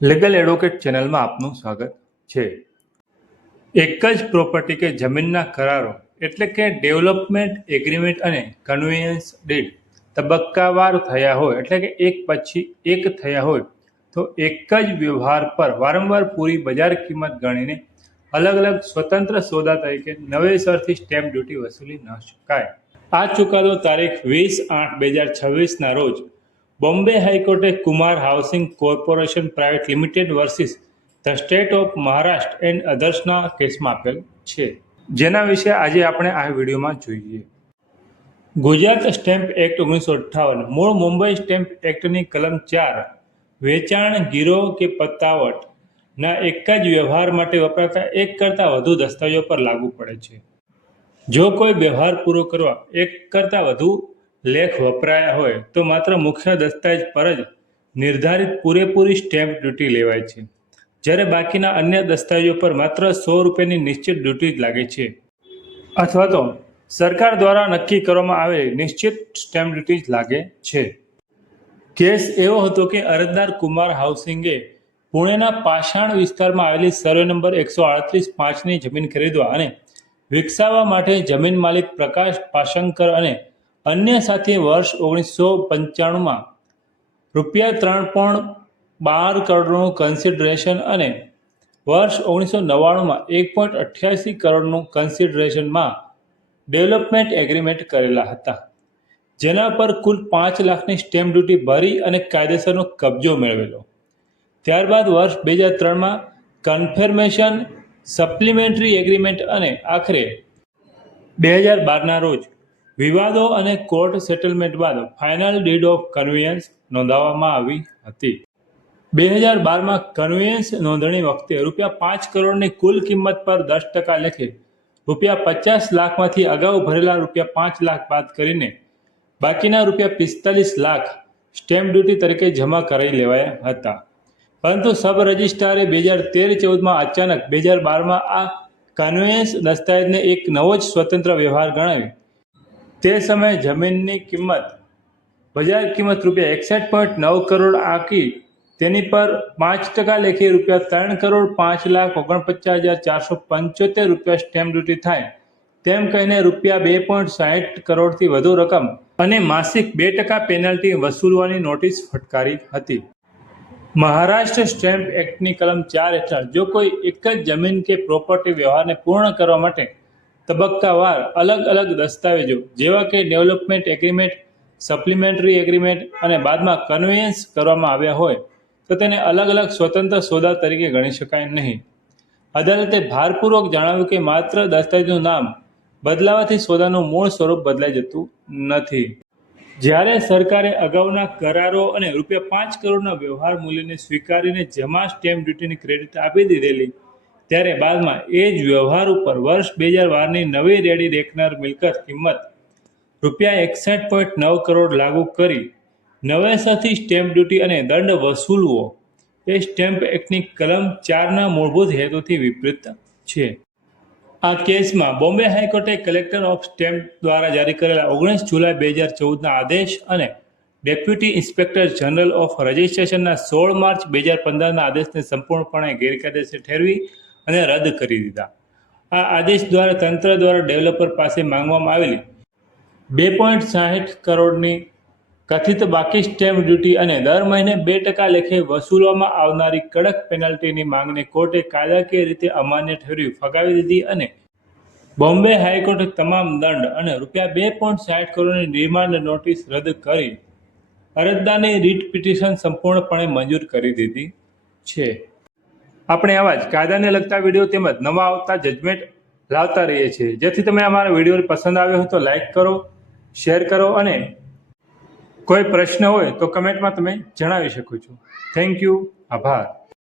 Legal advocate ચેનલમાં આપનું સ્વાગત છે। એક જ પ્રોપર્ટી કે જમીનના કરારો એટલે કે ડેવલપમેન્ટ એગ્રીમેન્ટ અને કન્વેયન્સ ડીડ તબક્કાવાર થયા હોય એટલે કે એક પછી એક થયા હોય તો એક જ વ્યવહાર પર વારંવાર પૂરી બજાર કિંમત ગણીને અલગ અલગ સ્વતંત્ર સોદા તરીકે નવેસરથી સ્ટેમ્પ ડ્યુટી વસૂલી ન શકાય। આ ચુકાદો તારીખ 20/8/2026ના રોજ બોમ્બે હાઈકોર્ટે Kumar housing corporation private limited versus the state of Maharashtra and અધર્સના કેસમાં આપેલ છે, જેના વિશે આજે આપણે આ વિડીયોમાં જોઈએ। ગુજરાત સ્ટેમ્પ એક્ટ 1958 મૂળ મુંબઈ સ્ટેમ્પ એક્ટની કલમ 4 વેચાણ ગીરો કે પત્તાવટ ના એક જ વ્યવહાર માટે વપરાતા એક કરતાં વધુ દસ્તાવેજો પર લાગુ પડે છે। જો કોઈ વ્યવહાર પૂરો કરવા એક કરતાં વધુ લેખ વપરાયા હોય તો માત્ર મુખ્ય દસ્તાવેજ પર જ નિર્ધારિત પૂરેપૂરી સ્ટેમ્પ ડ્યુટી લેવાય છે, જ્યારે બાકીના અન્ય દસ્તાવેજો પર માત્ર ₹100ની નિશ્ચિત ડ્યુટી લાગે છે, અથવા તો સરકાર દ્વારા નક્કી કરવામાં આવેલી નિશ્ચિત સ્ટેમ્પ ડ્યુટી લાગે છે। કેસ એવો હતો કે અરજદાર કુમાર હાઉસિંગે પુણેના પાષાણ વિસ્તારમાં આવેલી સર્વે નંબર 138/5ની જમીન ખરીદવા અને વિકસાવવા માટે જમીન માલિક પ્રકાશ પાશંકર અને અન્ય સાથે વર્ષ 1995માં ₹3.12 કરોડનું કન્સિડરેશન અને વર્ષ 1999માં ₹1.88 કરોડનું કન્સિડરેશનમાં ડેવલપમેન્ટ એગ્રીમેન્ટ કરેલા હતા, જેના પર કુલ 5 લાખની સ્ટેમ્પ ડ્યુટી ભરી અને કાયદેસરનો કબજો મેળવેલો। ત્યારબાદ વર્ષ 2003માં કન્ફર્મેશન સપ્લિમેન્ટરી એગ્રીમેન્ટ અને આખરે 2012ના રોજ વિવાદો અને કોર્ટ સેટલમેન્ટ બાદ ફાઇનલ ડીડ ઓફ કન્વેયન્સ નોંધાવવામાં આવી હતી। 2012માં કન્વેયન્સ નોંધણી વખતે ₹5 કરોડની કુલ કિંમત પર 10% લેખે ₹50 લાખમાંથી અગાઉ ભરેલા ₹5 લાખ બાદ કરીને બાકીના ₹45 લાખ સ્ટેમ્પ ડ્યુટી તરીકે જમા કરાવી લેવાયા હતા, પરંતુ સબ રજિસ્ટ્રારે 2013-14માં અચાનક 2012માં આ કન્વેયન્સ દસ્તાવેજને એક નવો જ સ્વતંત્ર વ્યવહાર ગણાવી તે સમયે જમીનની કિંમત બજાર કિંમત ₹61.9 કરોડ આંકી તેની પર 5% લેખે ₹3,05,49,475 સ્ટેમ્પ ડ્યુટી થાય તેમ કહીને ₹2.60 કરોડથી વધુ રકમ અને માસિક 2% પેનલ્ટી વસૂલવાની નોટિસ ફટકારી હતી। મહારાષ્ટ્ર સ્ટેમ્પ એક્ટની કલમ 4 હેઠળ જો કોઈ એક જ જમીન કે પ્રોપર્ટી વ્યવહારને પૂર્ણ કરવા માટે તબક્કાવાર અલગ અલગ દસ્તાવેજો જેવા કે ડેવલપમેન્ટ એગ્રીમેન્ટ, સપ્લિમેન્ટરી એગ્રીમેન્ટ અને બાદમાં કન્વેયન્સ કરવામાં આવ્યા હોય તો તેને અલગ અલગ સ્વતંત્ર સોદા તરીકે ગણી શકાય નહીં। અદાલતે ભારપૂર્વક જણાવ્યું કે માત્ર દસ્તાવેજનું નામ બદલાવાથી સોદાનું મૂળ સ્વરૂપ બદલાઈ જતું નથી। જ્યારે સરકારે અગાઉના કરારો અને ₹5 કરોડના વ્યવહાર મૂલ્યને સ્વીકારીને જમા સ્ટેમ્પ ડ્યુટીની ક્રેડિટ આપી દીધેલી, ત્યારે બાદમાં એ જ વ્યવહાર ઉપર વર્ષ 2012ની નવી રેડી દેખનાર મિલકત કિંમત ₹61.9 કરોડ લાગુ કરી નવેસરથી સ્ટેમ્પ ડ્યુટી અને દંડ વસૂલવો એ સ્ટેમ્પ એક્ટની કલમ 4ના મૂળભૂત હેતુથી વિપરીત છે। આ કેસમાં બોમ્બે હાઈકોર્ટે કલેક્ટર ઓફ સ્ટેમ્પ દ્વારા જારી કરેલા 19 જુલાઈ 2014ના આદેશ અને ડેપ્યુટી ઇન્સ્પેક્ટર જનરલ ઓફ રજિસ્ટ્રેશનના 16 માર્ચ 2015ના આદેશને સંપૂર્ણપણે ગેરકાયદેસર ઠેરવી અને રદ કરી દીધા। આ આદેશ દ્વારા તંત્ર દ્વારા ડેવલપર પાસે માંગવામાં આવેલી ₹2.60 કરોડની કથિત બાકી સ્ટેમ્પ ડ્યુટી અને દર મહિને 2% લેખે વસૂલવામાં આવનારી કડક પેનલ્ટીની માંગને કોર્ટે કાયદાકીય રીતે અમાન્ય ઠેરવી ફગાવી દીધી અને બોમ્બે હાઈકોર્ટે તમામ દંડ અને ₹2.60 કરોડની રિમાન્ડ નોટિસ રદ કરી અરજદારની રીટ પિટિશન સંપૂર્ણપણે મંજૂર કરી દીધી છે। આપણે આવા જ કાયદાને લગતા વિડીયો તેમજ નવા આવતા જજમેન્ટ લાવતા રહીએ છીએ। જેથી તમે અમારા વિડીયો પસંદ આવ્યો હોય તો લાઈક કરો, શેર કરો અને કોઈ પ્રશ્ન હોય તો કમેન્ટમાં તમે જણાવી શકો છો। થેન્ક યુ, આભાર।